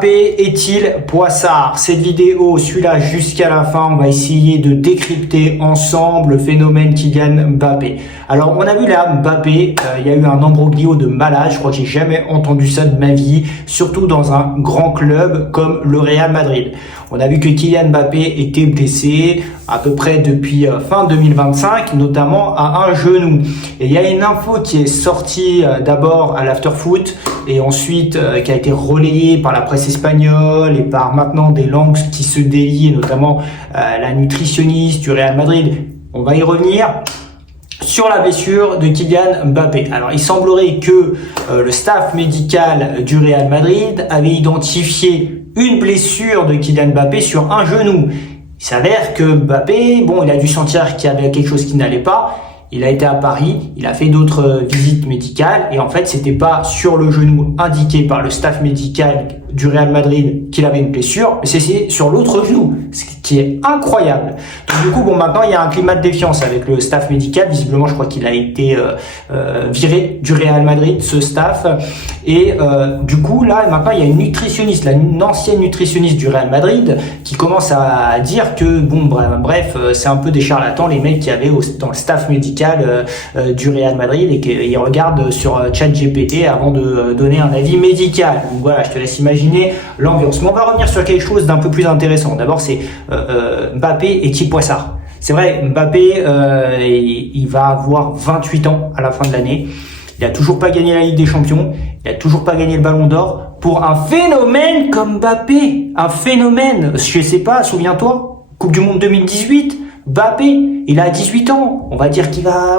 Mbappé est-il Poissard? Cette vidéo, celui-là jusqu'à la fin, on va essayer de décrypter ensemble le phénomène Kylian Mbappé. Alors on a vu là Mbappé, il y a eu un imbroglio de malade, je crois que j'ai jamais entendu ça de ma vie, surtout dans un grand club comme le Real Madrid. On a vu que Kylian Mbappé était blessé à peu près depuis fin 2025, notamment à un genou. Et il y a une info qui est sortie d'abord à l'afterfoot et ensuite qui a été relayée par la presse espagnole et par maintenant des langues qui se délient, notamment la nutritionniste du Real Madrid. On va y revenir. Sur la blessure de Kylian Mbappé. Alors, il semblerait que le staff médical du Real Madrid avait identifié une blessure de Kylian Mbappé sur un genou. Il s'avère que Mbappé, bon, il a dû sentir qu'il y avait quelque chose qui n'allait pas. Il a été à Paris, il a fait d'autres visites médicales et en fait, c'était pas sur le genou indiqué par le staff médical du Real Madrid qu'il avait une blessure, mais c'est sur l'autre genou, ce qui est incroyable. Donc du coup, bon, maintenant, il y a un climat de défiance avec le staff médical. Visiblement, je crois qu'il a été viré du Real Madrid, ce staff. Et du coup, là, maintenant, il y a une nutritionniste, une ancienne nutritionniste du Real Madrid qui commence à dire que, bon, bref, c'est un peu des charlatans, les mecs qui avaient dans le staff médical du Real Madrid et qu'ils regardent sur ChatGPT avant de donner un avis médical. Donc voilà, je te laisse imaginer l'ambiance. Mais on va revenir sur quelque chose d'un peu plus intéressant. D'abord, c'est Mbappé est-il Poissard? C'est vrai, Mbappé, il va avoir 28 ans à la fin de l'année. Il a toujours pas gagné la Ligue des Champions. Il a toujours pas gagné le Ballon d'Or. Pour un phénomène comme Mbappé, un phénomène, je sais pas, souviens-toi, Coupe du Monde 2018, Mbappé, il a 18 ans. On va dire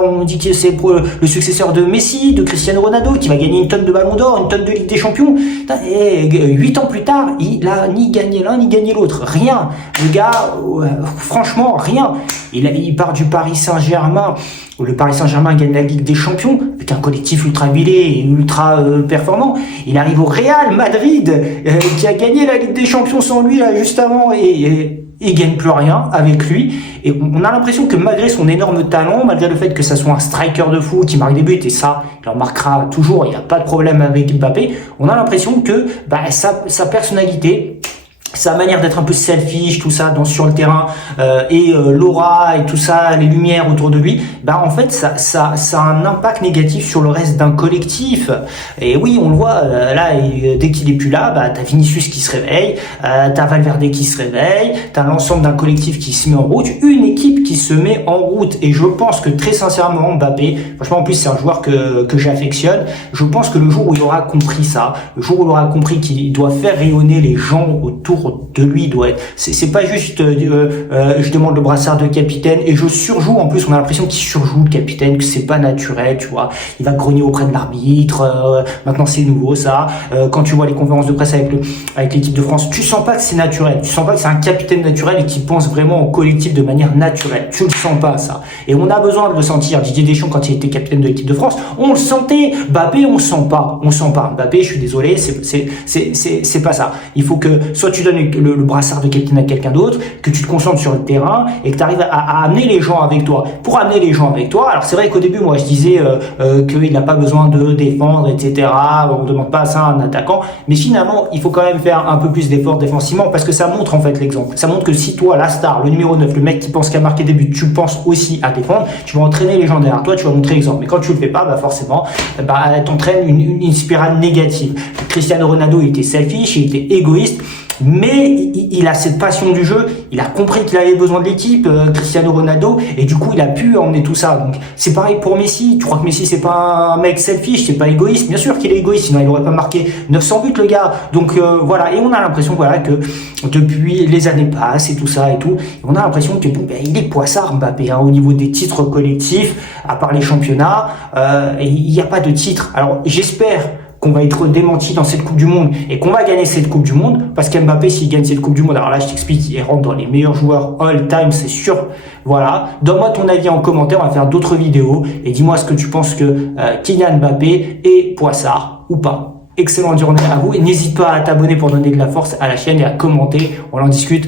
on dit que c'est le successeur de Messi, de Cristiano Ronaldo, qui va gagner une tonne de Ballon d'Or, une tonne de Ligue des Champions. Et 8 ans plus tard, il a ni gagné l'un, ni gagné l'autre. Rien. Le gars, franchement, rien. Il part du Paris Saint-Germain. Le Paris Saint-Germain gagne la Ligue des Champions avec un collectif ultra huilé et ultra performant. Il arrive au Real Madrid qui a gagné la Ligue des Champions sans lui là juste avant et il gagne plus rien avec lui. Et on a l'impression que malgré son énorme talent, malgré le fait que ça soit un striker de fou qui marque des buts, et ça, il en marquera toujours, il n'y a pas de problème avec Mbappé, on a l'impression que sa personnalité, sa manière d'être un peu selfish, tout ça sur le terrain, et l'aura et tout ça, les lumières autour de lui, en fait ça a un impact négatif sur le reste d'un collectif. Et oui, on le voit là, dès qu'il est plus là, t'as Vinicius qui se réveille, t'as Valverde qui se réveille, t'as l'ensemble d'un collectif qui se met en route, une équipe qui se met en route. Et je pense que très sincèrement Mbappé, franchement en plus c'est un joueur que j'affectionne, je pense que le jour où il aura compris ça, le jour où il aura compris qu'il doit faire rayonner les gens autour de lui, doit être, c'est pas juste je demande le brassard de capitaine et je surjoue. En plus on a l'impression qu'il surjoue le capitaine, que c'est pas naturel, tu vois, il va grogner auprès de l'arbitre, maintenant c'est nouveau ça, quand tu vois les conférences de presse avec l'équipe de France, tu sens pas que c'est naturel, tu sens pas que c'est un capitaine naturel et qui pense vraiment au collectif de manière naturelle, tu le sens pas ça. Et on a besoin de le sentir. Didier Deschamps, quand il était capitaine de l'équipe de France, on le sentait. Mbappé, on sent pas. Mbappé, je suis désolé, c'est pas ça. Il faut que soit tu donnes le brassard de capitaine à quelqu'un d'autre, que tu te concentres sur le terrain et que tu arrives à amener les gens avec toi. Pour amener les gens avec toi, alors c'est vrai qu'au début, moi, je disais qu'il n'a pas besoin de défendre, etc. On ne demande pas ça à un attaquant, mais finalement, il faut quand même faire un peu plus d'efforts défensivement parce que ça montre en fait l'exemple. Ça montre que si toi, la star, le numéro 9, le mec qui pense qu'à marquer des buts, tu penses aussi à défendre, tu vas entraîner les gens derrière toi, tu vas montrer l'exemple. Mais quand tu le fais pas, forcément, t'entraînes une spirale négative. Cristiano Ronaldo, il était selfish, il était égoïste, mais il a cette passion du jeu, il a compris qu'il avait besoin de l'équipe, Cristiano Ronaldo, et du coup il a pu emmener tout ça. Donc c'est pareil pour Messi. Tu crois que Messi c'est pas un mec selfish, c'est pas égoïste? Bien sûr qu'il est égoïste, sinon il aurait pas marqué 900 buts le gars. Donc voilà, et on a l'impression que depuis les années passent et tout ça et tout, on a l'impression que il est Poissard Mbappé au niveau des titres collectifs, à part les championnats, il n'y a pas de titre. Alors j'espère qu'on va être démenti dans cette Coupe du Monde et qu'on va gagner cette Coupe du Monde, parce qu'Mbappé, s'il gagne cette Coupe du Monde, alors là, je t'explique, il rentre dans les meilleurs joueurs all time, c'est sûr. Voilà. Donne-moi ton avis en commentaire, on va faire d'autres vidéos et dis-moi ce que tu penses que Kylian Mbappé est Poissard ou pas. Excellente journée à vous et n'hésite pas à t'abonner pour donner de la force à la chaîne et à commenter, on en discute.